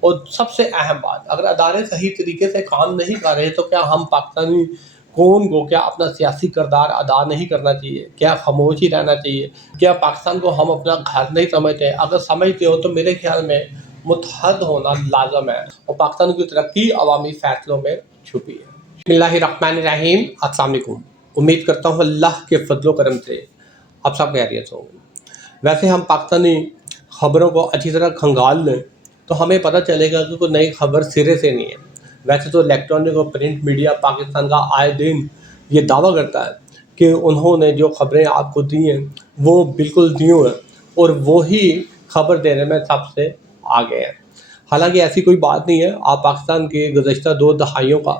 اور سب سے اہم بات، اگر ادارے صحیح طریقے سے کام نہیں کر رہے تو کیا ہم پاکستانی قوم کو کیا اپنا سیاسی کردار ادا نہیں کرنا چاہیے؟ کیا خاموش ہی رہنا چاہیے؟ کیا پاکستان کو ہم اپنا گھر نہیں سمجھتے؟ اگر سمجھتے ہو تو میرے خیال میں متحد ہونا لازم ہے، اور پاکستان کی ترقی عوامی فیصلوں میں چھپی ہے۔ بسم اللہ الرحمن الرحیم۔ السلام علیکم۔ امید کرتا ہوں اللہ کے فضل و کرم سے آپ سب خیریت ہوں۔ ویسے ہم پاکستانی خبروں کو اچھی طرح کھنگال لیں تو ہمیں پتہ چلے گا کہ کوئی نئی خبر سرے سے نہیں ہے۔ ویسے تو الیکٹرانک اور پرنٹ میڈیا پاکستان کا آئے دن یہ دعویٰ کرتا ہے کہ انہوں نے جو خبریں آپ کو دی ہیں وہ بالکل نیو ہیں اور وہی خبر دینے میں سب سے آگے ہیں۔ حالانکہ ایسی کوئی بات نہیں ہے۔ آپ پاکستان کے گزشتہ 2 دہائیوں کا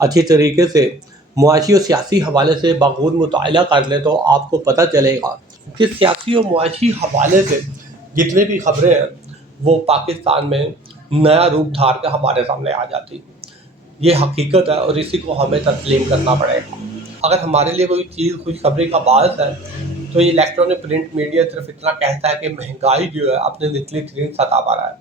اچھی طریقے سے معاشی اور سیاسی حوالے سے بغور مطالعہ کر لیں تو آپ کو پتہ چلے گا کہ سیاسی اور معاشی حوالے سے جتنے بھی خبریں ہیں وہ پاکستان میں نیا روپ دھار کے ہمارے سامنے آ جاتی ہیں۔ یہ حقیقت ہے اور اسی کو ہمیں تسلیم کرنا پڑے گا۔ اگر ہمارے لیے کوئی چیز خوشخبری کا باعث ہے تو یہ الیکٹرانک پرنٹ میڈیا صرف اتنا کہتا ہے کہ مہنگائی جو ہے اپنے نچلی ترین سطح پر ہے۔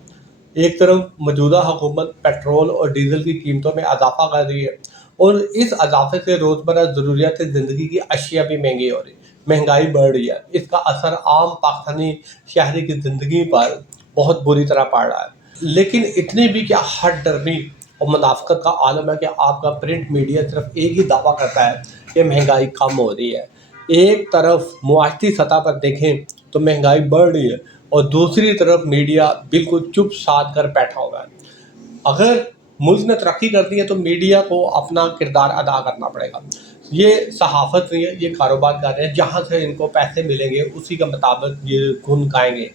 ایک طرف موجودہ حکومت پیٹرول اور ڈیزل کی قیمتوں میں اضافہ کر رہی ہے اور اس اضافے سے روزمرہ ضروریات زندگی کی اشیاء بھی مہنگی ہو رہی ہے، مہنگائی بڑھ رہی ہے۔ اس کا اثر عام پاکستانی شہری کی زندگی پر بہت بری طرح پڑ رہا ہے۔ لیکن اتنی بھی کیا ہٹ ڈرمی اور منافقت کا عالم ہے کہ آپ کا پرنٹ میڈیا صرف ایک ہی دعویٰ کرتا ہے کہ مہنگائی کم ہو رہی ہے۔ ایک طرف معاشی سطح پر دیکھیں تو مہنگائی بڑھ رہی ہے اور دوسری طرف میڈیا بالکل چپ سادھ کر بیٹھا ہوا ہے۔ اگر ملک نے ترقی کرنی ہے تو میڈیا کو اپنا کردار ادا کرنا پڑے گا۔ یہ صحافت نہیں ہے، یہ کاروبار کر رہے ہیں، جہاں سے ان کو پیسے ملیں گے اسی کے مطابق یہ گن گائیں گے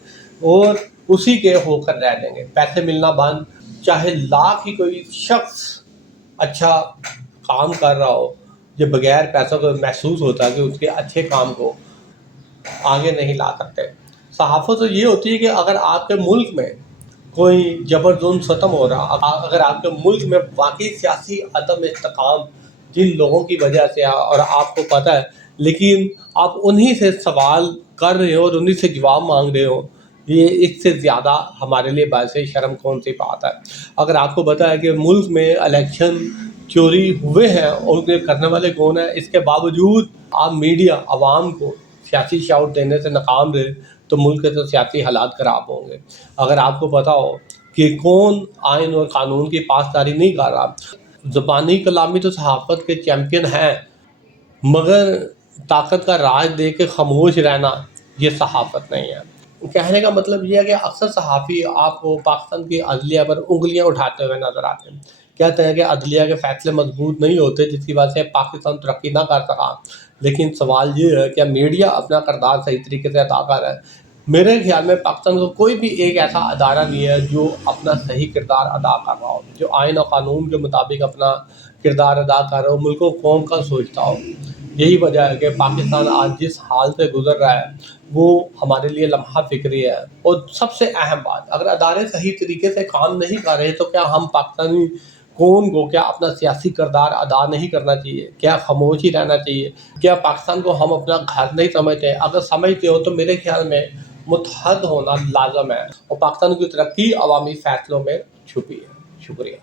اور اسی کے ہو کر رہ لیں گے۔ پیسے ملنا بند، چاہے لاکھ ہی کوئی شخص اچھا کام کر رہا ہو، یہ بغیر پیسوں کو محسوس ہوتا ہے کہ اس کے اچھے کام کو آگے نہیں لا سکتے۔ صحافت تو یہ ہوتی ہے کہ اگر آپ کے ملک میں کوئی جبر ظلم ختم ہو رہا، اگر آپ کے ملک میں واقعی سیاسی عدم استحکام جن لوگوں کی وجہ سے اور آپ کو پتہ ہے، لیکن آپ انہی سے سوال کر رہے ہو اور انہی سے جواب مانگ رہے ہو، یہ اس سے زیادہ ہمارے لیے باعث شرم کون سی بات ہے۔ اگر آپ کو پتہ ہے کہ ملک میں الیکشن چوری ہوئے ہیں اور ان کے کرنے والے کون ہیں، اس کے باوجود آپ میڈیا عوام کو سیاسی شعور دینے سے ناکام رہے تو ملک کے تو سیاسی حالات خراب ہوں گے۔ اگر آپ کو پتہ ہو کہ کون آئین اور قانون کی پاسداری نہیں کر رہا، زبانی کلامی تو صحافت کے چیمپئن ہیں، مگر طاقت کا راج دے کے خاموش رہنا یہ صحافت نہیں ہے۔ کہنے کا مطلب یہ ہے کہ اکثر صحافی آپ کو پاکستان کی عدلیہ پر انگلیاں اٹھاتے ہوئے نظر آتے ہیں۔ کہتے ہیں کہ عدلیہ کے فیصلے مضبوط نہیں ہوتے جس کی وجہ سے پاکستان ترقی نہ کر سکا۔ لیکن سوال یہ ہے کہ میڈیا اپنا کردار صحیح طریقے سے ادا کر رہا ہے؟ میرے خیال میں پاکستان کو کوئی بھی ایک ایسا ادارہ نہیں ہے جو اپنا صحیح کردار ادا کر رہا ہو، جو آئین اور قانون کے مطابق اپنا کردار ادا کر رہا ہو، ملک و قوم کا سوچتا ہو۔ یہی وجہ ہے کہ پاکستان آج جس حال سے گزر رہا ہے وہ ہمارے لیے لمحہ فکری ہے۔ اور سب سے اہم بات، اگر ادارے صحیح طریقے سے کام نہیں کر رہے تو کیا ہم پاکستانی قوم کو کیا اپنا سیاسی کردار ادا نہیں کرنا چاہیے؟ کیا خاموش ہی رہنا چاہیے؟ کیا پاکستان کو ہم اپنا گھر نہیں سمجھتے؟ اگر سمجھتے ہو تو میرے خیال میں متحد ہونا لازم ہے، اور پاکستان کی ترقی عوامی فیصلوں میں چھپی ہے۔ شکریہ۔